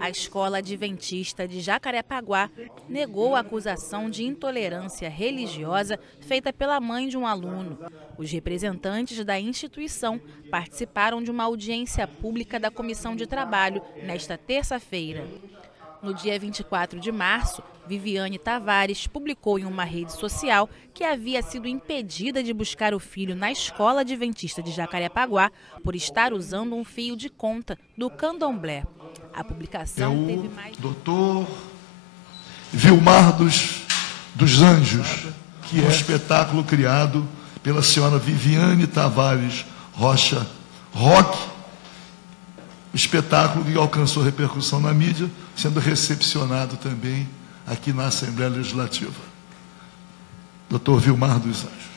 A Escola Adventista de Jacarepaguá negou a acusação de intolerância religiosa feita pela mãe de um aluno. Os representantes da instituição participaram de uma audiência pública da Comissão de Trabalho nesta terça-feira. No dia 24 de março, Viviane Tavares publicou em uma rede social que havia sido impedida de buscar o filho na Escola Adventista de Jacarepaguá por estar usando um fio de conta do candomblé. A publicação teve mais... Doutor Vilmar dos Anjos, que é um espetáculo criado pela senhora Viviane Tavares Rocha Roque, espetáculo que alcançou repercussão na mídia, sendo recepcionado também aqui na Assembleia Legislativa. Doutor Vilmar dos Anjos.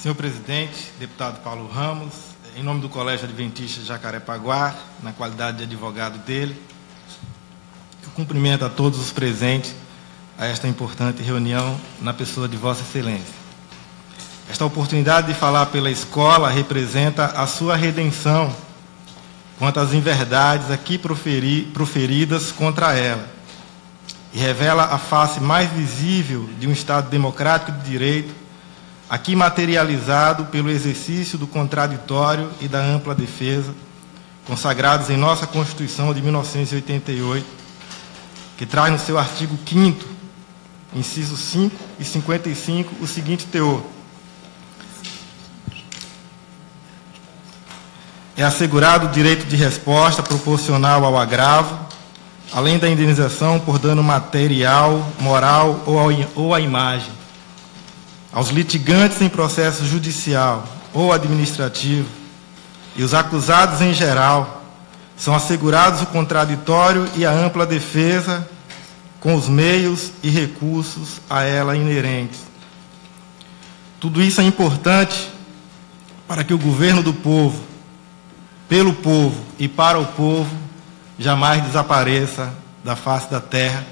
Senhor presidente, deputado Paulo Ramos, em nome do Colégio Adventista de Jacarepaguá, na qualidade de advogado dele, eu cumprimento a todos os presentes a esta importante reunião na pessoa de Vossa Excelência. Esta oportunidade de falar pela escola representa a sua redenção quanto às inverdades aqui proferidas contra ela, e revela a face mais visível de um Estado democrático de direito, aqui materializado pelo exercício do contraditório e da ampla defesa, consagrados em nossa Constituição de 1988, que traz no seu artigo 5º, incisos 5 e 55, o seguinte teor: é assegurado o direito de resposta proporcional ao agravo, além da indenização por dano material, moral ou à imagem, aos litigantes em processo judicial ou administrativo e os acusados em geral, são assegurados o contraditório e a ampla defesa com os meios e recursos a ela inerentes. Tudo isso é importante para que o governo do povo, pelo povo e para o povo, jamais desapareça da face da terra,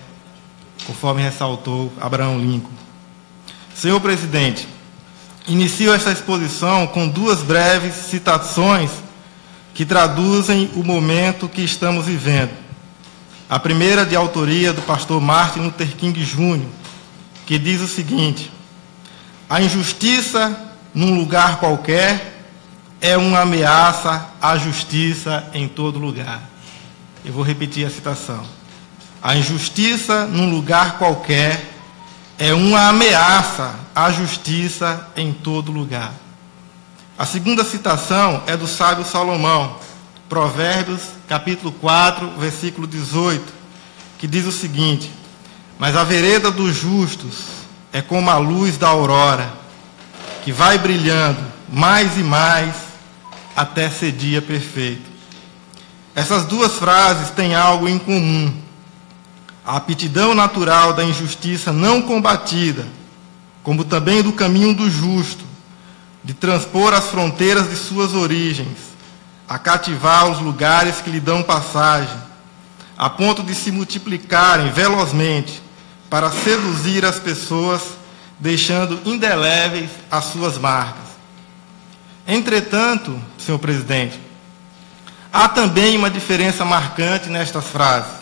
conforme ressaltou Abraham Lincoln. Senhor presidente, inicio esta exposição com duas breves citações que traduzem o momento que estamos vivendo. A primeira de autoria do pastor Martin Luther King Jr., que diz o seguinte: a injustiça num lugar qualquer é uma ameaça à justiça em todo lugar. Eu vou repetir a citação. A injustiça num lugar qualquer é uma ameaça à justiça em todo lugar. A segunda citação é do sábio Salomão, Provérbios, capítulo 4, versículo 18, que diz o seguinte: mas a vereda dos justos é como a luz da aurora, que vai brilhando mais e mais até ser dia perfeito. Essas duas frases têm algo em comum: a aptidão natural da injustiça não combatida, como também do caminho do justo, de transpor as fronteiras de suas origens, a cativar os lugares que lhe dão passagem, a ponto de se multiplicarem velozmente para seduzir as pessoas, deixando indeléveis as suas marcas. Entretanto, senhor presidente, há também uma diferença marcante nestas frases.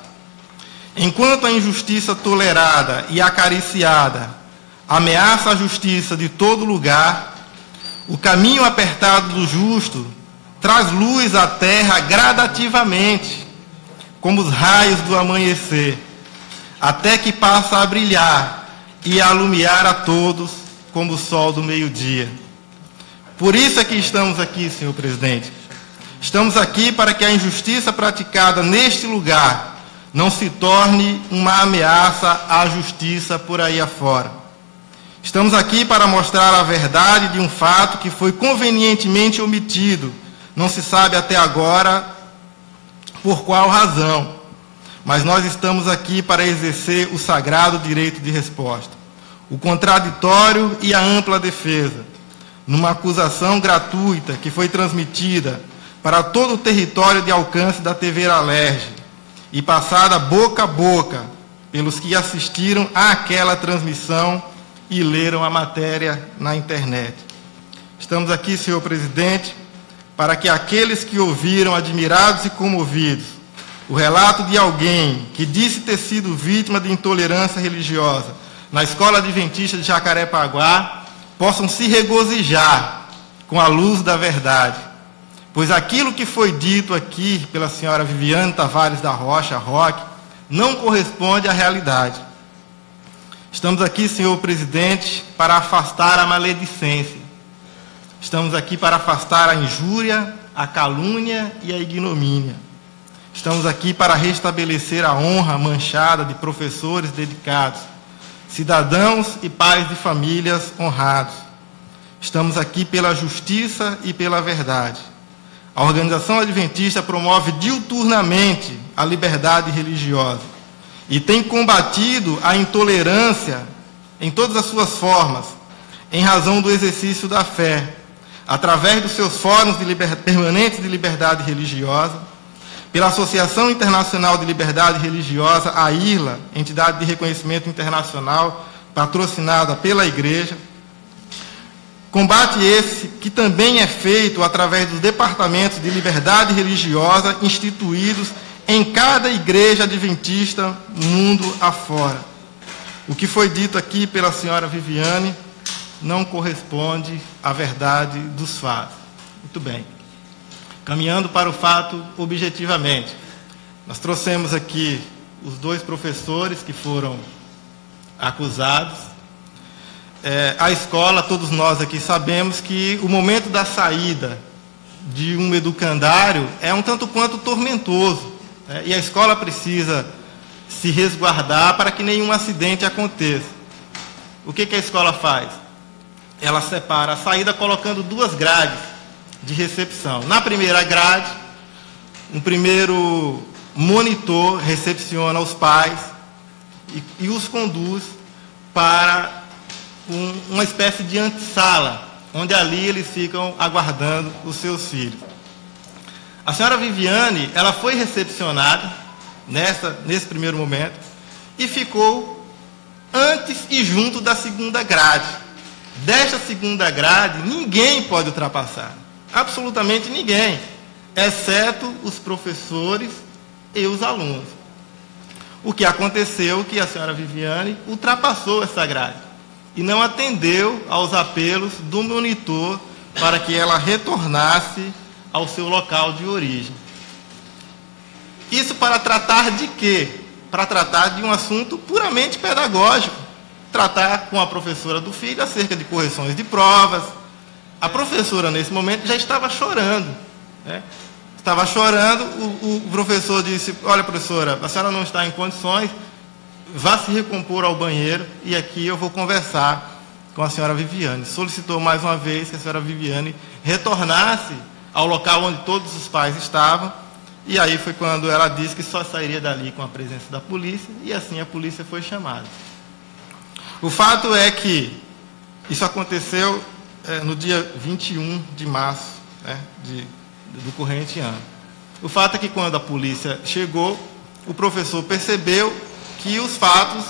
Enquanto a injustiça tolerada e acariciada ameaça a justiça de todo lugar, o caminho apertado do justo traz luz à terra gradativamente, como os raios do amanhecer, até que passa a brilhar e a alumiar a todos como o sol do meio-dia. Por isso é que estamos aqui, senhor presidente. Estamos aqui para que a injustiça praticada neste lugar não se torne uma ameaça à justiça por aí afora. Estamos aqui para mostrar a verdade de um fato que foi convenientemente omitido, não se sabe até agora por qual razão, mas nós estamos aqui para exercer o sagrado direito de resposta, o contraditório e a ampla defesa, numa acusação gratuita que foi transmitida para todo o território de alcance da TV Alerj e passada boca a boca pelos que assistiram àquela transmissão e leram a matéria na internet. Estamos aqui, senhor presidente, para que aqueles que ouviram, admirados e comovidos, o relato de alguém que disse ter sido vítima de intolerância religiosa na Escola Adventista de Jacarepaguá possam se regozijar com a luz da verdade, pois aquilo que foi dito aqui pela senhora Viviane Tavares da Rocha, Roque, não corresponde à realidade. Estamos aqui, senhor presidente, para afastar a maledicência. Estamos aqui para afastar a injúria, a calúnia e a ignomínia. Estamos aqui para restabelecer a honra manchada de professores dedicados, cidadãos e pais de famílias honrados. Estamos aqui pela justiça e pela verdade. A organização adventista promove diuturnamente a liberdade religiosa e tem combatido a intolerância em todas as suas formas, em razão do exercício da fé, através dos seus fóruns permanentes de liberdade religiosa, pela Associação Internacional de Liberdade Religiosa, a IRLA, entidade de reconhecimento internacional, patrocinada pela Igreja. Combate esse que também é feito através dos departamentos de liberdade religiosa instituídos em cada igreja adventista, mundo afora. O que foi dito aqui pela senhora Viviane não corresponde à verdade dos fatos. Muito bem. Caminhando para o fato objetivamente, nós trouxemos aqui os 2 professores que foram acusados. A escola, todos nós aqui sabemos que o momento da saída de um educandário é um tanto quanto tormentoso, né? E a escola precisa se resguardar para que nenhum acidente aconteça. O que a escola faz? Ela separa a saída colocando 2 grades de recepção. Na primeira grade, um primeiro monitor recepciona os pais e os conduz para uma espécie de antessala, onde ali eles ficam aguardando os seus filhos. A senhora Viviane, ela foi recepcionada nesse primeiro momento e ficou antes e junto da segunda grade. Desta segunda grade, ninguém pode ultrapassar. Absolutamente ninguém, exceto os professores e os alunos. O que aconteceu é que a senhora Viviane ultrapassou essa grade e não atendeu aos apelos do monitor para que ela retornasse ao seu local de origem. Isso para tratar de quê? Para tratar de um assunto puramente pedagógico. Tratar com a professora do filho acerca de correções de provas. A professora, nesse momento, já estava chorando, né? Estava chorando, o professor disse: olha, professora, a senhora não está em condições, vá se recompor ao banheiro e aqui eu vou conversar com a senhora Viviane. Solicitou mais uma vez que a senhora Viviane retornasse ao local onde todos os pais estavam, e aí foi quando ela disse que só sairia dali com a presença da polícia, e assim a polícia foi chamada. O fato é que isso aconteceu no dia 21 de março, né, do corrente ano. O fato é que quando a polícia chegou, o professor percebeu que os fatos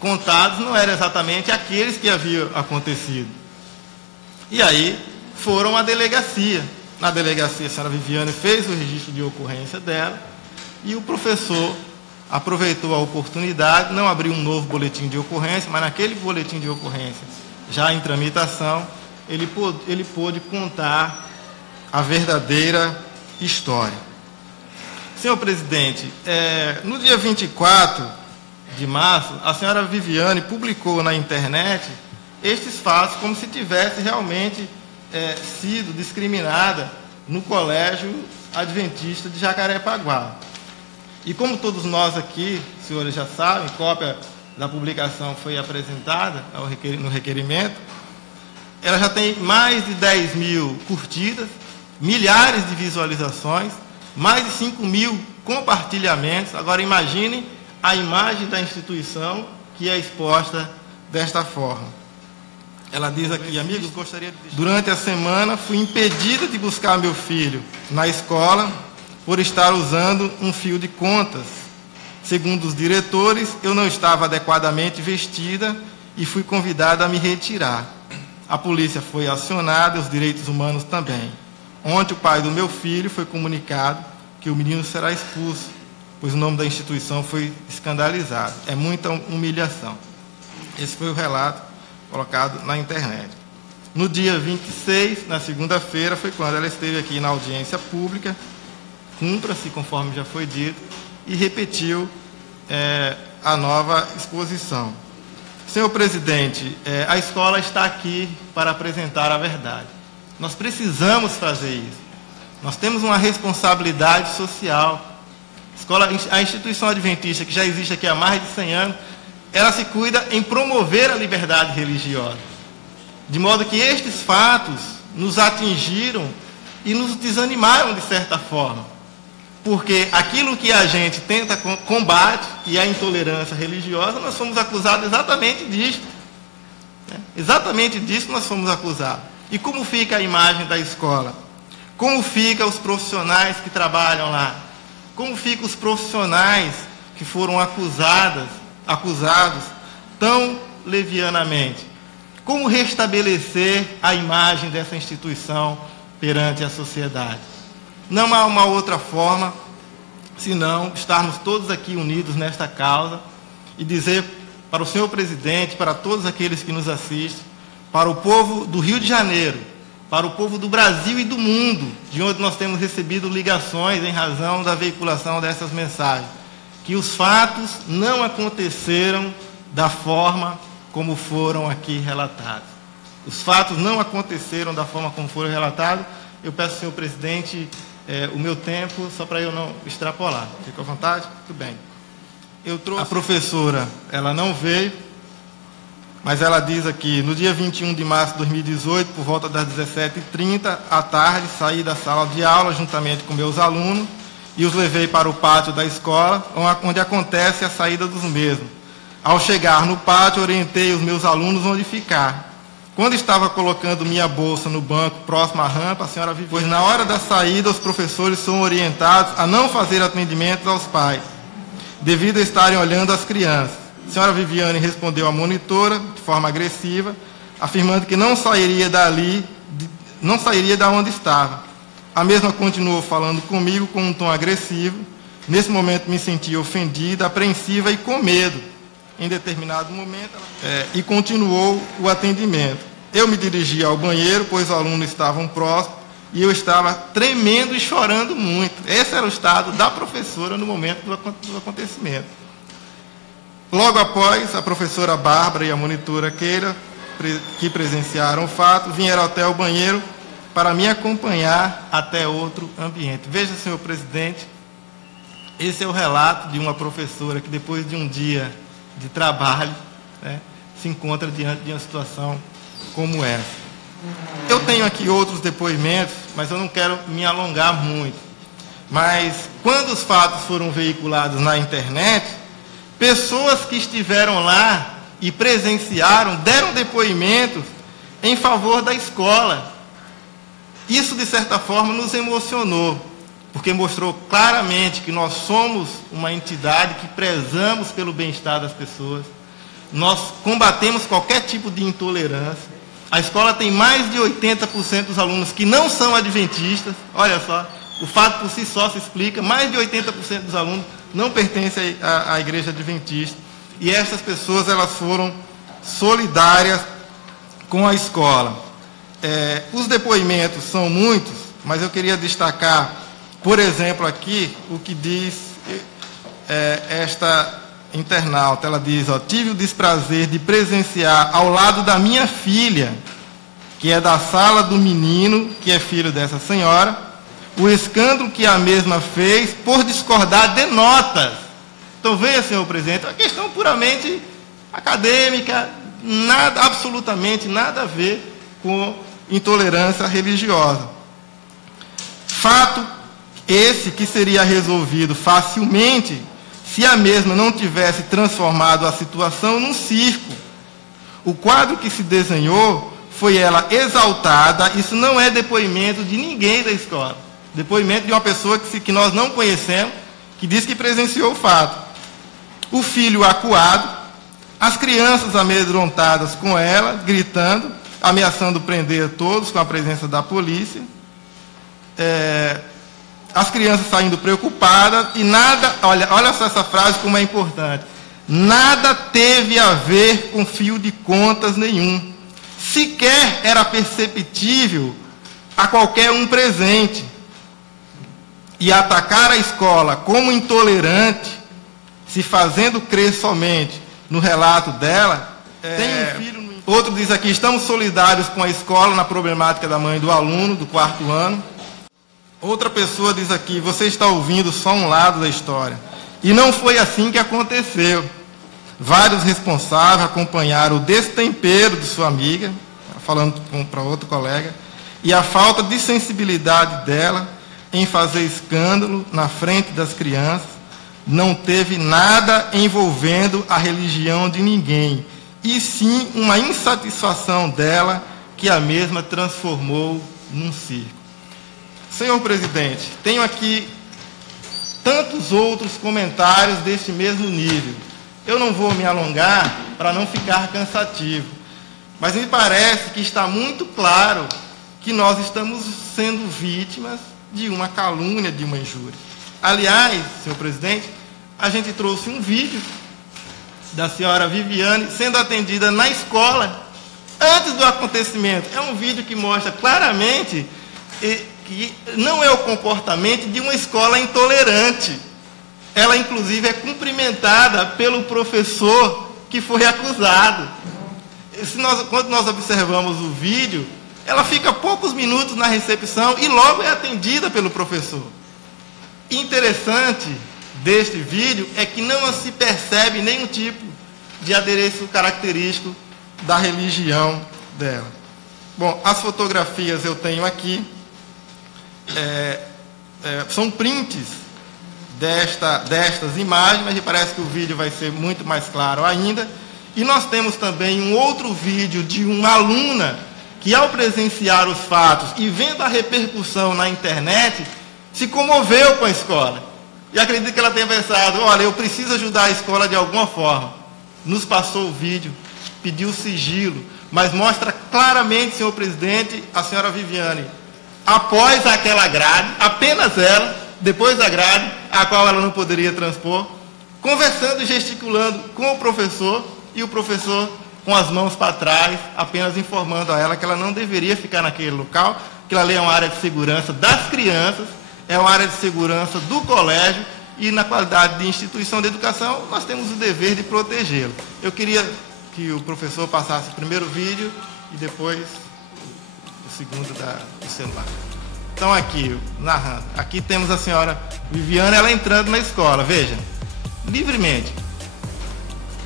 contados não eram exatamente aqueles que haviam acontecido. E aí foram à delegacia. Na delegacia, a senhora Viviane fez o registro de ocorrência dela e o professor aproveitou a oportunidade, não abriu um novo boletim de ocorrência, mas naquele boletim de ocorrência, já em tramitação, ele pôde contar a verdadeira história. Senhor presidente, no dia 24 de março, a senhora Viviane publicou na internet estes fatos como se tivesse realmente sido discriminada no Colégio Adventista de Jacarepaguá. E como todos nós aqui, senhores já sabem, cópia da publicação foi apresentada no requerimento, ela já tem mais de 10 mil curtidas, milhares de visualizações, mais de 5 mil compartilhamentos. Agora imaginem a imagem da instituição que é exposta desta forma. Ela diz aqui: amigos, gostaria de... Durante a semana fui impedida de buscar meu filho na escola por estar usando um fio de contas. Segundo os diretores, eu não estava adequadamente vestida e fui convidada a me retirar. A polícia foi acionada, os direitos humanos também. Ontem o pai do meu filho foi comunicado que o menino será expulso. pois o nome da instituição foi escandalizado. É muita humilhação. Esse foi o relato colocado na internet. No dia 26, na segunda-feira, foi quando ela esteve aqui na audiência pública, cumpra-se, conforme já foi dito, e repetiu a nova exposição. Senhor presidente, a escola está aqui para apresentar a verdade. Nós precisamos fazer isso. Nós temos uma responsabilidade social. A instituição adventista, que já existe aqui há mais de 100 anos, ela se cuida em promover a liberdade religiosa. De modo que estes fatos nos atingiram e nos desanimaram de certa forma. Porque aquilo que a gente tenta combate, que é a intolerância religiosa, nós fomos acusados exatamente disso. Exatamente disso nós fomos acusados. E como fica a imagem da escola? Como ficam os profissionais que trabalham lá? Como ficam os profissionais que foram acusados tão levianamente? Como restabelecer a imagem dessa instituição perante a sociedade? Não há uma outra forma, senão estarmos todos aqui unidos nesta causa e dizer para o senhor presidente, para todos aqueles que nos assistem, para o povo do Rio de Janeiro, para o povo do Brasil e do mundo, de onde nós temos recebido ligações em razão da veiculação dessas mensagens, que os fatos não aconteceram da forma como foram aqui relatados. Os fatos não aconteceram da forma como foram relatados. Eu peço ao senhor presidente o meu tempo, só para eu não extrapolar. Fica à vontade? Tudo bem. Eu trouxe... A professora, ela não veio, mas ela diz aqui, no dia 21 de março de 2018, por volta das 17h30, à tarde, saí da sala de aula, juntamente com meus alunos, e os levei para o pátio da escola, onde acontece a saída dos mesmos. Ao chegar no pátio, orientei os meus alunos onde ficar. Quando estava colocando minha bolsa no banco próximo à rampa, a senhora Viviane, pois na hora da saída os professores são orientados a não fazer atendimentos aos pais, devido a estarem olhando as crianças. A senhora Viviane respondeu à monitora de forma agressiva, afirmando que não sairia da onde estava. A mesma continuou falando comigo com um tom agressivo. Nesse momento me senti ofendida, apreensiva e com medo. Em determinado momento, e continuou o atendimento. Eu me dirigi ao banheiro, pois os alunos estavam próximos, e eu estava tremendo e chorando muito. Esse era o estado da professora no momento do acontecimento. Logo após, a professora Bárbara e a monitora Keila, que presenciaram o fato, vieram até o banheiro para me acompanhar até outro ambiente. Veja, senhor presidente, esse é o relato de uma professora que, depois de um dia de trabalho, se encontra diante de uma situação como essa. Eu tenho aqui outros depoimentos, mas eu não quero me alongar muito. Mas, quando os fatos foram veiculados na internet, pessoas que estiveram lá e presenciaram, deram depoimentos em favor da escola. Isso, de certa forma, nos emocionou, porque mostrou claramente que nós somos uma entidade que prezamos pelo bem-estar das pessoas, nós combatemos qualquer tipo de intolerância. A escola tem mais de 80% dos alunos que não são adventistas. Olha só, o fato por si só se explica, mais de 80% dos alunos não pertencem à igreja adventista. E estas pessoas, elas foram solidárias com a escola. Os depoimentos são muitos, mas eu queria destacar, por exemplo, aqui, o que diz esta internauta. Ela diz, tive o desprazer de presenciar ao lado da minha filha, que é da sala do menino, que é filho dessa senhora, o escândalo que a mesma fez por discordar de notas. Então, veja, senhor presidente, uma questão puramente acadêmica, absolutamente nada a ver com intolerância religiosa. Fato esse que seria resolvido facilmente se a mesma não tivesse transformado a situação num circo. O quadro que se desenhou foi ela exaltada. Isso não é depoimento de ninguém da escola. Depoimento de uma pessoa que nós não conhecemos, que diz que presenciou o fato. O filho acuado, as crianças amedrontadas com ela, gritando, ameaçando prender todos com a presença da polícia. as crianças saindo preocupadas e nada, olha só essa frase como é importante, nada teve a ver com fio de contas nenhum. Sequer era perceptível a qualquer um presente. E atacar a escola como intolerante, se fazendo crer somente no relato dela, outro diz aqui, estamos solidários com a escola na problemática da mãe do aluno do 4º ano. Outra pessoa diz aqui, você está ouvindo só um lado da história. E não foi assim que aconteceu. Vários responsáveis acompanharam o destempero de sua amiga, falando para outro colega, e a falta de sensibilidade dela em fazer escândalo na frente das crianças. Não teve nada envolvendo a religião de ninguém, e sim uma insatisfação dela que a mesma transformou num circo. Senhor presidente, tenho aqui tantos outros comentários deste mesmo nível. Eu não vou me alongar para não ficar cansativo, mas me parece que está muito claro que nós estamos sendo vítimas de uma calúnia, de uma injúria. Aliás, senhor presidente, a gente trouxe um vídeo da senhora Viviane sendo atendida na escola antes do acontecimento. É um vídeo que mostra claramente que não é o comportamento de uma escola intolerante. Ela, inclusive, é cumprimentada pelo professor que foi acusado. Quando nós observamos o vídeo, ela fica poucos minutos na recepção e logo é atendida pelo professor. Interessante deste vídeo é que não se percebe nenhum tipo de adereço característico da religião dela. Bom, as fotografias eu tenho aqui. São prints destas imagens, mas me parece que o vídeo vai ser muito mais claro ainda. E nós temos também um outro vídeo de uma aluna que, ao presenciar os fatos e vendo a repercussão na internet, se comoveu com a escola. E acredito que ela tenha pensado, olha, eu preciso ajudar a escola de alguma forma. Nos passou o vídeo, pediu sigilo, mas mostra claramente, senhor presidente, a senhora Viviane, após aquela grade, apenas ela, depois da grade, a qual ela não poderia transpor, conversando e gesticulando com o professor, e o professor com as mãos para trás, apenas informando a ela que ela não deveria ficar naquele local, que ali é uma área de segurança das crianças, é uma área de segurança do colégio, e na qualidade de instituição de educação, nós temos o dever de protegê-lo. Eu queria que o professor passasse o primeiro vídeo e depois o segundo do celular. Então aqui, narrando, aqui temos a senhora Viviane, ela entrando na escola, veja, livremente,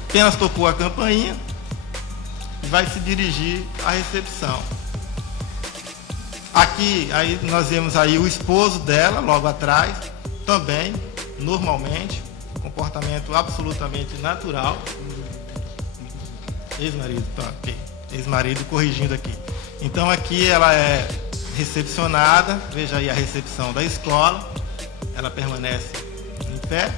apenas tocou a campainha e vai se dirigir à recepção. Aqui, aí nós vemos aí o esposo dela, logo atrás, também, normalmente, comportamento absolutamente natural. Ex-marido, tá, ok. Ex-marido corrigindo aqui. Então aqui ela é recepcionada, veja aí a recepção da escola, ela permanece em pé.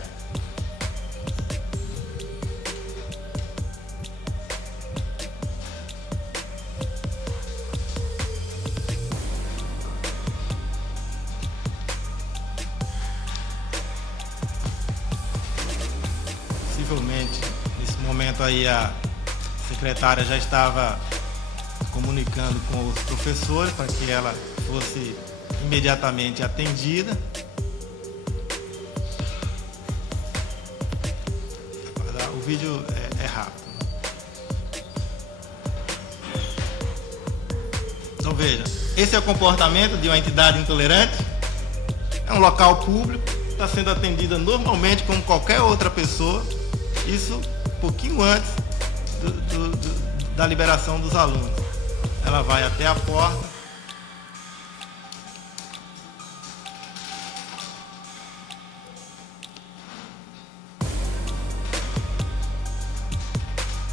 Possivelmente, nesse momento aí a secretária já estava comunicando com os professores para que ela fosse imediatamente atendida. O vídeo é rápido. Então veja, esse é o comportamento de uma entidade intolerante. É um local público, está sendo atendida normalmente como qualquer outra pessoa. Isso um pouquinho antes da liberação dos alunos. Ela vai até a porta.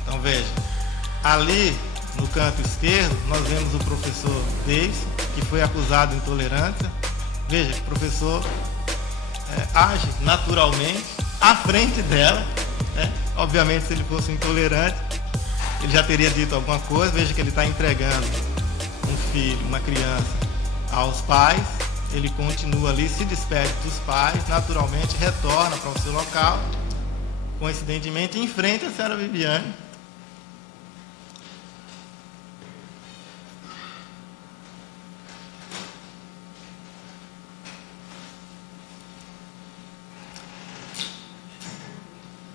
Então veja, ali no canto esquerdo nós vemos o professor Deis, que foi acusado de intolerância. Veja que o professor age naturalmente à frente dela. Obviamente, se ele fosse intolerante, ele já teria dito alguma coisa. Veja que ele está entregando um filho, uma criança, aos pais. ele continua ali, se despede dos pais, naturalmente retorna para o seu local, coincidentemente em frente à senhora Viviane.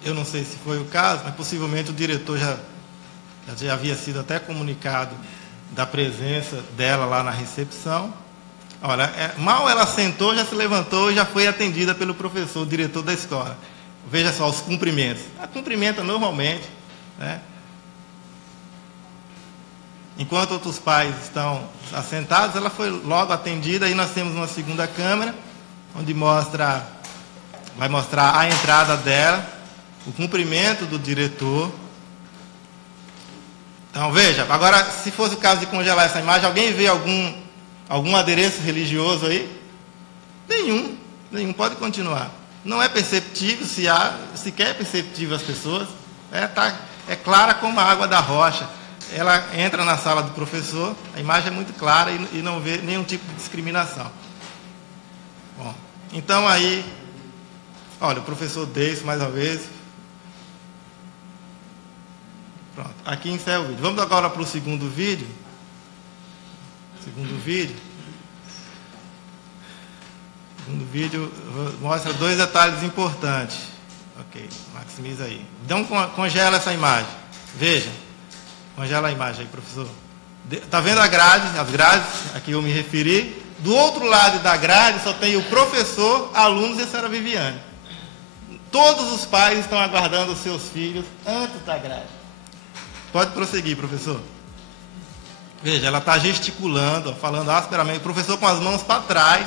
Eu não sei se foi o caso, mas possivelmente o diretor já havia sido até comunicado da presença dela lá na recepção. Olha, mal ela sentou, já se levantou e já foi atendida pelo professor, o diretor da escola. Veja só os cumprimentos. Ela cumprimenta normalmente, né? Enquanto outros pais estão assentados, ela foi logo atendida. Aí nós temos uma segunda câmera, onde vai mostrar a entrada dela, o cumprimento do diretor. Então, veja, agora, se fosse o caso de congelar essa imagem, alguém vê algum adereço religioso aí? Nenhum, pode continuar. Não é perceptível, sequer é perceptível as pessoas, é clara como a água da rocha. Ela entra na sala do professor, a imagem é muito clara e não vê nenhum tipo de discriminação. Bom, então aí, olha, o professor Deis, mais uma vez. Pronto, aqui encerra o vídeo. Vamos agora para o segundo vídeo. Segundo vídeo mostra dois detalhes importantes. Ok, maximiza aí. Então, congela essa imagem. Veja, congela a imagem aí, professor. Está vendo a grade, as grades a que eu me referi? Do outro lado da grade só tem o professor, alunos e a senhora Viviane. Todos os pais estão aguardando os seus filhos antes da grade. Pode prosseguir, professor. Veja, ela está gesticulando, falando asperamente. O professor com as mãos para trás.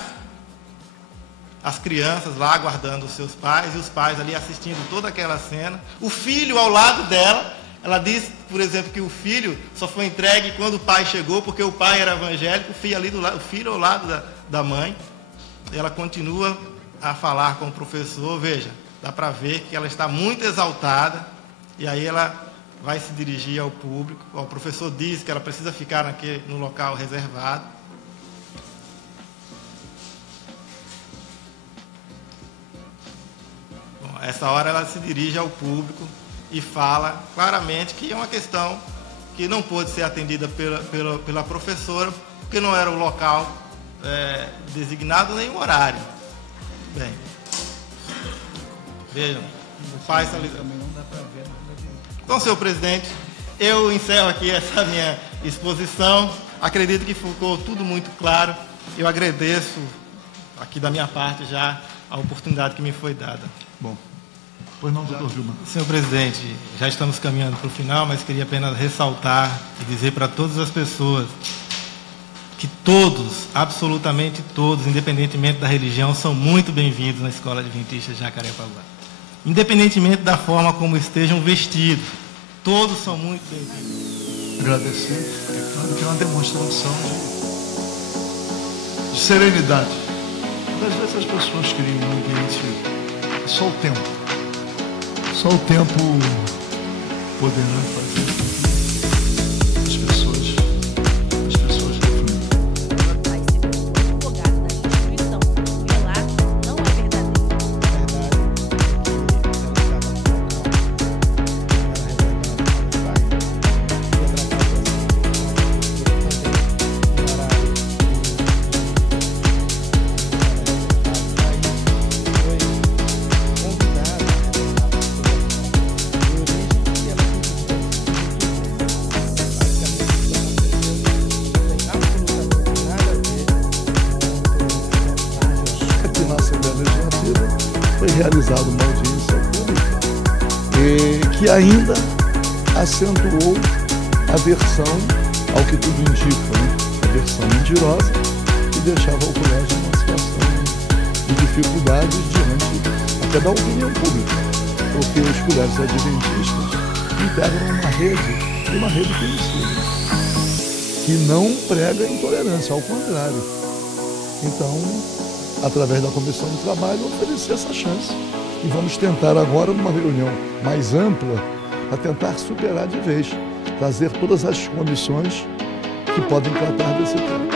As crianças lá aguardando os seus pais. E os pais ali assistindo toda aquela cena. O filho ao lado dela. Ela diz, por exemplo, que o filho só foi entregue quando o pai chegou, porque o pai era evangélico. O filho ao lado da mãe. E ela continua a falar com o professor. Veja, dá para ver que ela está muito exaltada. E aí ela vai se dirigir ao público. O professor diz que ela precisa ficar no local reservado. Bom, essa hora ela se dirige ao público e fala claramente que é uma questão que não pôde ser atendida pela professora, porque não era o local designado nem o horário. Bem, vejam, o pai está ali. Então, senhor presidente, eu encerro aqui essa minha exposição. Acredito que ficou tudo muito claro. Eu agradeço, aqui da minha parte, já a oportunidade que me foi dada. Bom, pois não, doutor Vilmar. Senhor presidente, já estamos caminhando para o final, mas queria apenas ressaltar e dizer para todas as pessoas que todos, absolutamente todos, independentemente da religião, são muito bem-vindos na Escola Adventista de Jacarepaguá. Independentemente da forma como estejam vestidos, todos são muito bem-vindos. Agradecer, claro que é uma demonstração de serenidade. Às vezes as pessoas criam um ambiente, só o tempo poderá fazer as pessoas refluírem. Vai ser um advogado da instituição. E lá não é verdadeiro. Foi realizada uma audiência pública que ainda acentuou a versão, ao que tudo indica, né? A versão mentirosa, que deixava o colégio numa situação de dificuldades diante até da opinião pública, porque os colégios adventistas integram uma rede conhecida, que não prega intolerância, ao contrário. Então, através da Comissão de Trabalho, oferecer essa chance. E vamos tentar agora, numa reunião mais ampla, a tentar superar de vez, trazer todas as comissões que podem tratar desse tema.